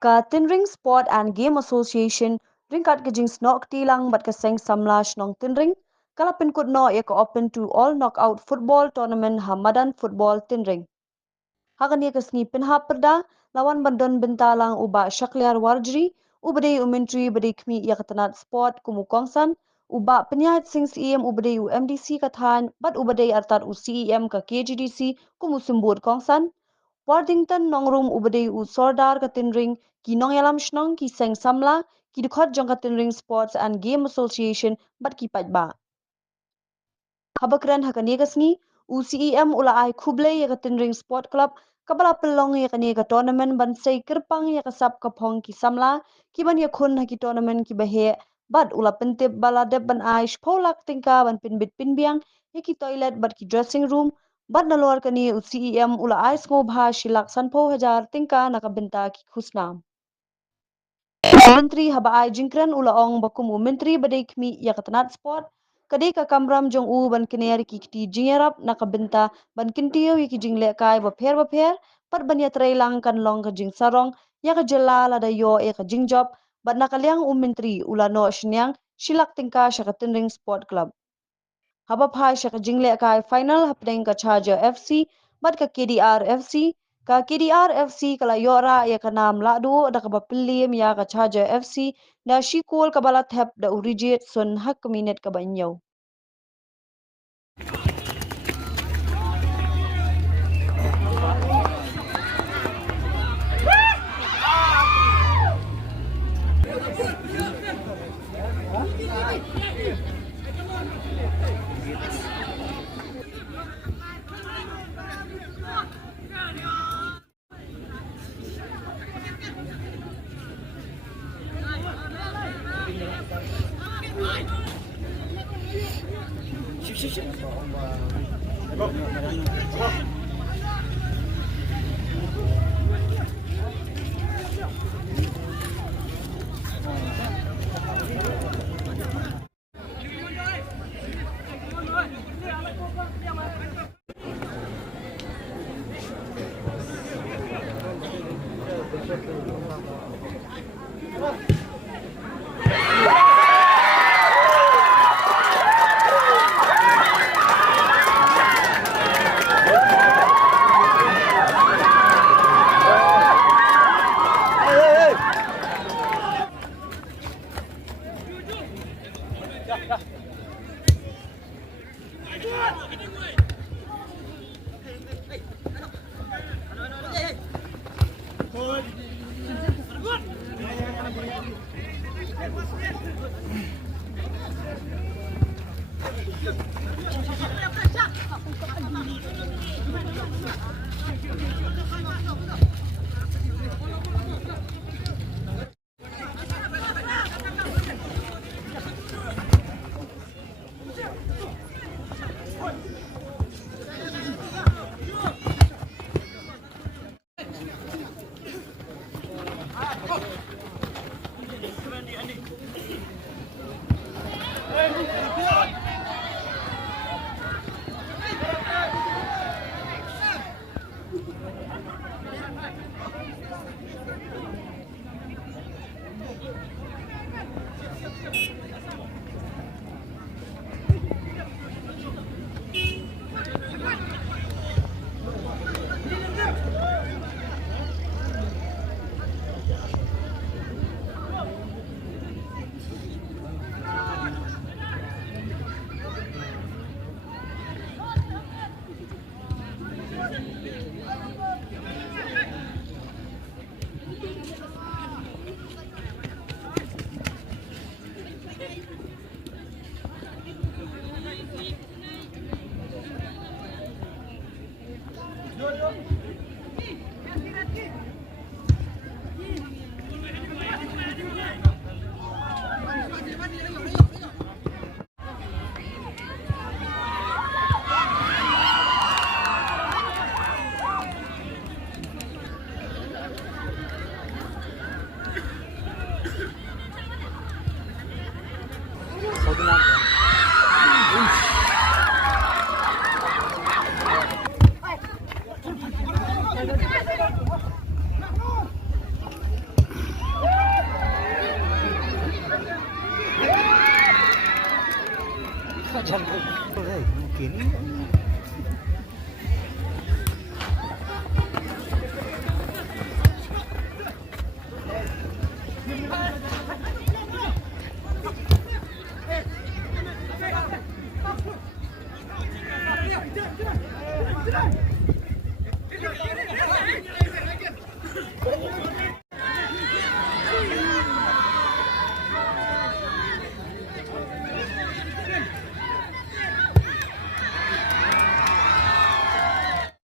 Ka Tinring Sport and Game Association ringkat ke jing snok tilang bat ke seng samlash nong Tinring kala pinkut no ya ke open to all knockout football tournament Hamadan Football Tinring. Hakan ya ke sengi pinha perda lawan bandon bentalang uba Syakliar Warjri ubadai umentri badai kmi ya ketenat sport kumukongsan uba penyahat sing CEM ubadai UMDC kathan bat ubadai artat UCEM ke KGDC kumusumbut kongsan Worthington nongrum ubadai u sordar katinring ki nong yalam shnong ki seng samla ki dukhot jong katinring sports and game association bat ki pajba. Habakran hakan yegasni UCEM ula ai khuble ya katinring sport club kabala pelong ya kan ya tournament ban sei kerpang ya kasap kapong ki samla ki ban ya khun ha ki tournament ki bahe bat ula pentip bala deb ban ai spolak tingka ban pinbit pinbiang ya ki toilet bat ki dressing room bat nalor kani UCEM ula ai ngo bha shilak sanpo hajar tingka nakabenta ki khusna. Menteri haba ai jingkran ula ong bakum menteri badai kmi ya katanat sport kadai ka kamram jong u ban kineri ki ti jingerap nakabenta ban kintiyo ki jingle kai ba pher pat ban ya trailang kan long ka jing sarong ya ka jela la da yo e ka jingjob bat nakaliang menteri ula no shnyang shilak tingka shakatinring sport club. Haba phai shaka jingle kai final hapdeng ka Charger FC bat ka KDR FC ka KDR FC kala yora ya ka nam ladu da ka bapilim ya ka Charger FC da shikol ka bala thep da urigit sun hak minute ka banyo.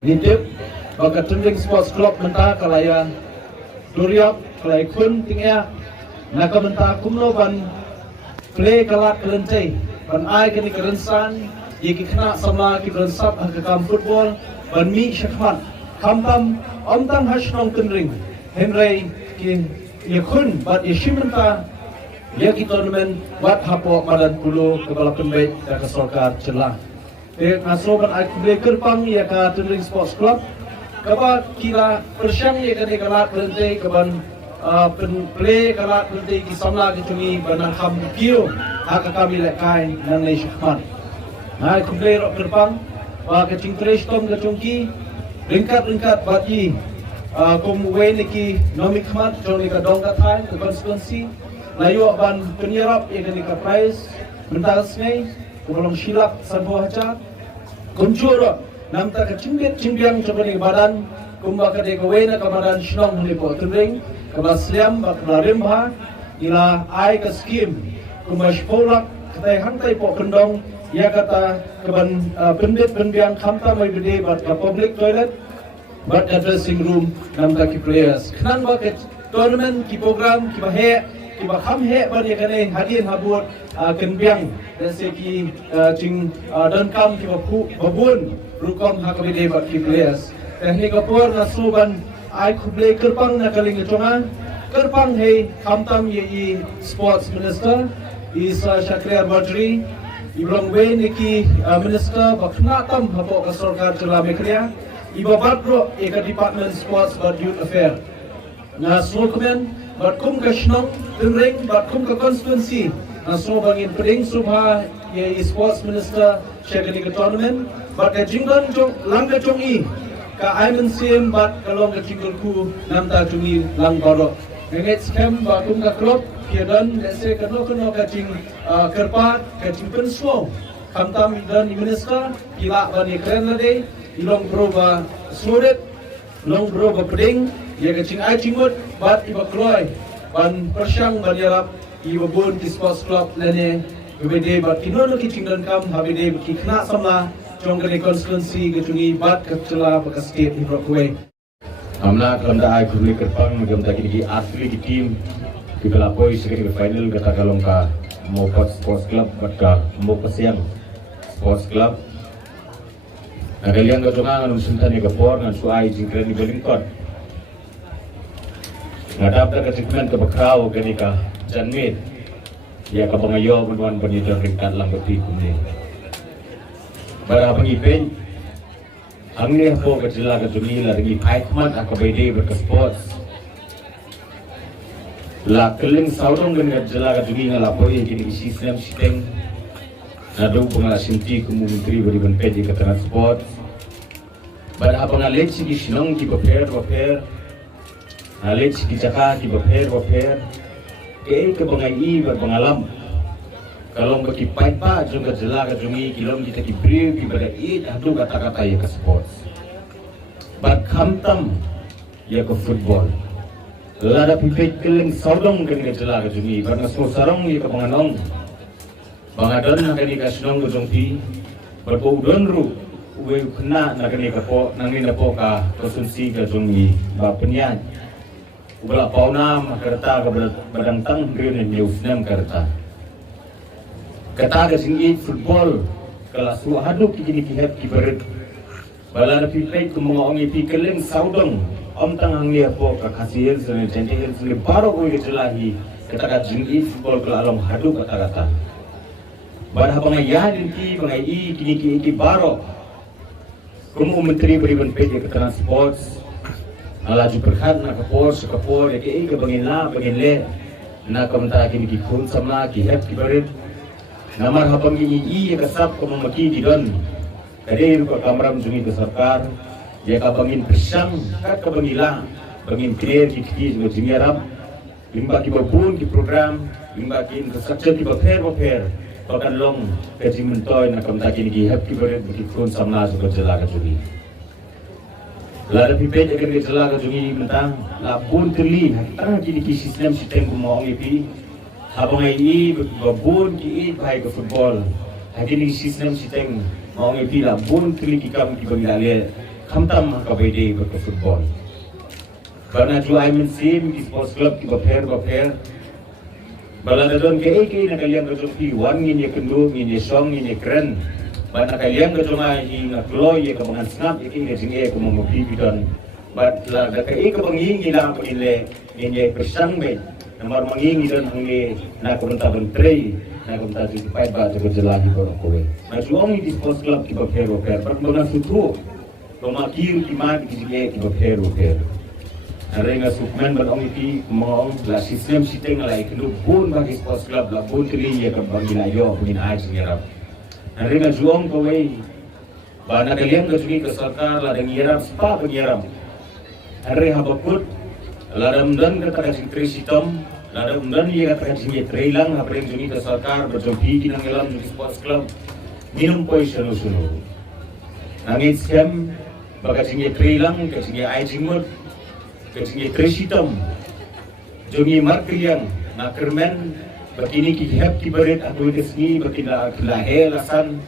Nitip baka Tendring Sports Club mentah kalaya Duriap kalaya kun tingya naka mentah kumlo ban play kalat kelentai ban ai kini kerensan yiki kena sama ki berensap hakam football ban mi syakmat kamtam omtang hasnong Tendring Henry ki yakun bat yeshimenta yaki tournament bat hapo badan pulu kepala pembek dan kesorkar celah Nasoban aku boleh kerpang ya ke Tendring Sports Club. Kaba kira persiang ya ke kalat berhenti kaban play kalat berhenti kisamla kecungi banang ham kio hak kami lekai nang lei syakman. Nah aku boleh rok kerpang wa kecing trash tom kecungki ringkat bagi kum way niki nomik khmat joni ka dong ka thai ke constituency layu ban penyerap ya ke prize mentas ngai kumolong silap sanbo hajar kuncur namta ka cimbiang coba ni badan kumba ka de kawena ka badan shnong ni po Tendring ka basliam ba ka rimha ila ai ka skim kumba shpolak ka hantai po kendong ya kata kaban pendit penbiang khamta mai bede bat ka public toilet bat ka dressing room namta ki players knan ba ka tournament ki program ki bahe ki ba kham he ban ya kane hadin habut kenbiang जैसे कि चिंग डनकम की बबून रुकम hakabide bat ki players teknik kapur nasuban ai khuble kerpang na kaling chonga kerpang he khamtam ye sports minister Isa Shakriar Badri iblong we niki minister bakhna tam hapo ka sarkar chula mekria iba batro eka department sports but youth affair na sokmen bat kum ka shnong Tendring bat kum ka constituency Naso bangin peding subha ye sports minister shekani ke tournament bat ka jingdan jong langga jongi ka aimen sim bat kalong ka jingdan ku namta jongi lang baro nget scam ba kum ka club kiedan lese kano ka jing kerpat ka jing penswo kamtam dan minister kila bani kren lade ilong pro ba sudet long pro ba peding ye ka jing ai jingut bat iba kloy ban persyang ban yarap iba bun ki sports club lene bede bat kinono ki cingdan kam habede ki khna samla jongre constituency gechuni bat kacela ba state ni brokwe amna kamda ai khuli kerpang gamda ki atlet ki team ki kala poi sekali final kata kalong ka mo sports club bat ka mo pasiam sports club kalian ga jonga ngan suntan ni kapor ngan suai jingkren ni Wellington ngadap ka treatment ka bakraw kani ka janmit ya ka bangayo bunwan banito ringkat lang gati kumni bara pangipin ang ni po ka sila ka jumila ringi paikman ka bede ber ka sports la keling saurong gan ka sila ka jumila la poi kini sistem sistem nadu pangala sinti kumu menteri beri ban pedi ka tanah sports bara pangalet si sinong ki paper alit si jaka ki paper ke bangai berpengalam kalau bagi paipa juga jela ka jungi kilom kita ki brief ki pada adu kata-kata ya ke sports bat khamtam ya ke football lada pipet keling saudong kan ke jela ka jungi karena sarong ya ke panganong bangadon na kani ka sunong gojongti berpudon ru we kena na kani ka po nangin na po ka konsunsi ka jungi ba penyan ubala pauna makarta ka badang tang green news nam karta kata ka singi football kala su hadu ki kini ki hep ki berit bala na play ku mga ongi pi keleng saudong om tang ang lia po ka kasir sene tente hel sene baro ko jelahi kata ka singi football kala along hadu kata bala habang ayadin ki mga kini ki baro kumu menteri beriban pede ke sports ala juperhat na kapor ya ke bangin le na kamta kini ki kun sama ki hep ki berit Namar habang ini kasap ko mamaki di don. Kadir ko kamram jungi ke sarkar. Ya ka bangin persang kat ka bangila. Bangin clear ki jo jungi arab. Limba ki babun ki program, limba ki infrastructure ki baper. Bakan long kaji mentoy na kamta ki ni hap ki beret ki kun samna jo jala ka jungi. Lada pipet akan ke jala ka jungi mentang la bun keli tang ki ni sistem ko mo ngi habang ai babun ki bai ke football. Hadi ni sistem mo ngi la bun keli ki kam ki bangale khamtam ka bede ke football. Karena ju I sim ki sports club ki baper. Balada don ke na kalian ka jungi wan ni kendo ni song ni kren. Bana kalian ka junga hi na kloy ka bangan snap ki ni jinge ko mo pipidon. But la da ka bangingi lang ko nile ni persang be. Namar mangingi don hangi na ko ta don trei na ko ta ju pai ba ko jelahi ko ko we. Na ju ongi sports club ki baper. But bangan futuro. Pemakir ki ma ki jinge ki baper. Arenga Superman berong itu mau la sistem lai kenu bun bagi sports club la bun tri ya ke bagi layo punin aja ngerap. Arenga juang kowe bana kalian ke sini ke sarkar la ngerap spa ngerap. Are habakut la ramdan ke takasi tri sitom la ramdan ya ke takasi trailang apre sini ke sarkar berjumpi di ngelam di sports club minum poi sunu. Nangis siam bagasi trailang ke sini aijimut kecil kresitam, jongi markliang, nak kermen, begini kihap kibaret aku kesini bertindak kelahe lasan.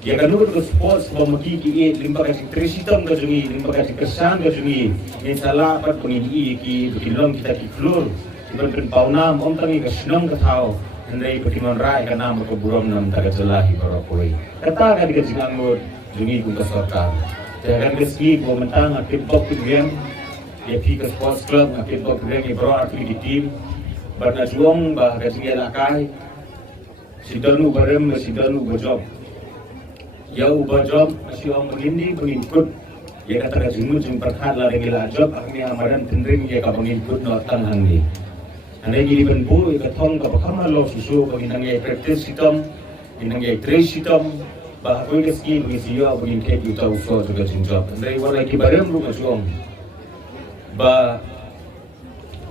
Ya kan nurut ke sports memaki ki limba kecil kresitam ke jongi, limba kecil kesan ke jongi. Misalnya apa pengini ki bertilong kita ki flor, ibarat paunam om tangi ke senang ke tahu. Hendai pertimbangan rai karena berkeburam nam tak jelahi barakoi. Kata kan dikasih anggur jongi ku kesorkan. Jangan keski komentar aktif bok tu ya ke sports club ngapit bok reng ibro atli di tim barna juang bah gaji lakai sidanu barem sidanu berjob ya berjob masih orang begini pengikut ya kata gaji jum perhat la reng job akmi amaran tendring ya ka pengikut no tang hangni ane gili benbu ya katong ka pakama lo susu bagi ya practice sitom inang ya trace sitom bah ko geski bagi siyo bagi ke yuta uso juga job ane wala ki barem ru masong ba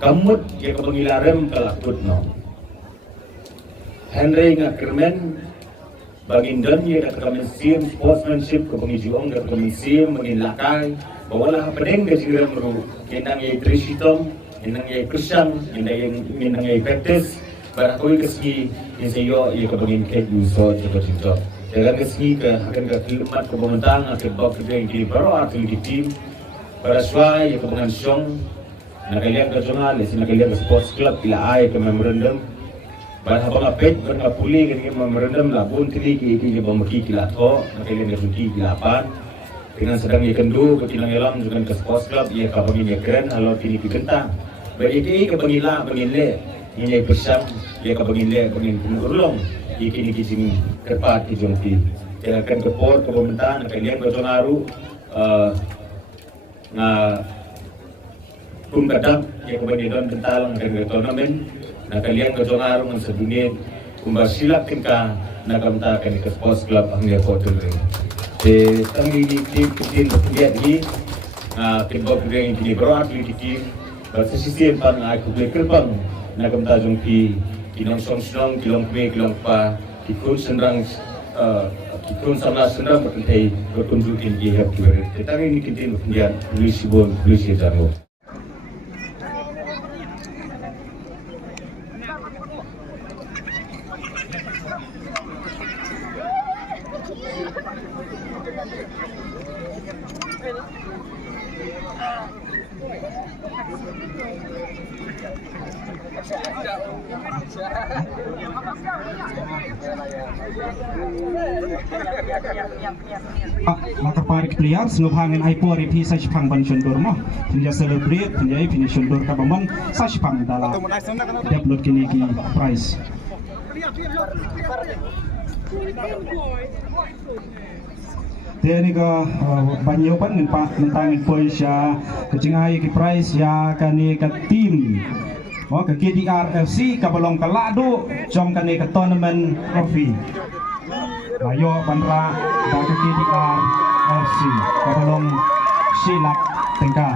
kamut ya kepengilarem kelakut no Henry ngakermen bagindon ya kata sim sportsmanship kepengijuang dan kepengisim mengilakai bawalah pedeng ke siram ru kenang ya trisitom kenang ya kusang kenang ya practice barakoi keski insayo ya kepengin ke uso juga jangan keski ke akan ke khidmat ke pemerintahan ke bab kerja yang di baru atau di tim para swai ya kebangan song nak kalian ke jurnal nak kalian ke sports club bila ai ke memorandum bar habang apet bar ngapuli ke memorandum la bun tri ki bamaki kila tho nak kalian ke suki kila pan dengan sedang ya kendu ke kilang elam juga ke sports club ya ka bangin ya keren halo kini ki genta bagi ke bangila bangile ini persam ya ka bangile bangin pengurlong kini ki sing kerpat ki jongti jangan ke por ke pemerintahan kalian ke jonaru na kung kadang ya kebanyakan tentang dengan tournament na kalian ke jongarong ang sa dunia kung basilak ka na kamta kan ke sports club ang ya hotel ring tangi tim lihat ni timbok ring kini berat di tim bersisir pan aku beli kerbang na kamta jongki kinong song kilong pa kikun senrang kikun sama senang berkentai berkunjungin di hab kibarit. Tetapi ini kita kemudian polisi jangan. Maka parik players lubhangin ay po rin sa sipang bansyondur mo pinja celebrate pinja pinsyondur ka bamon sa sipang dala upload kini ki prize Teni ka banyopan ng mentangin po siya kacingay ki prize ya kani ka team Mo ke KDR FC kabalong kalado jom kane ke tournament trophy. Ayo bandra ba ke KDR FC kabalong silak tengka.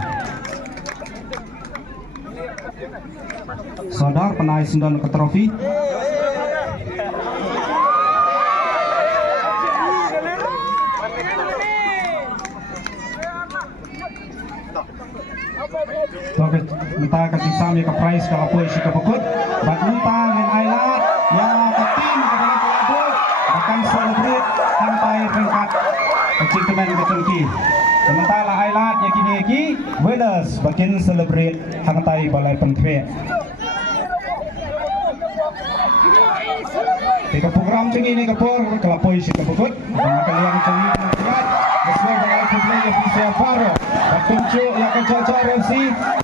Saudar penai sendal ke trofi. Oke, minta kasih sami ke prize kalau pun isi kepukut. Bat minta dengan ailat yang ketim ke dalam peladu akan celebrate sampai peringkat achievement kecengki. Sementara ailat yang kini winners bagian celebrate hantai balai pentwe. Tiga program cengi ini kepur kalau pun isi kepukut. Dengan kalian cengi sesuai dengan publik yang bisa baru. Tunjuk yang kejar FC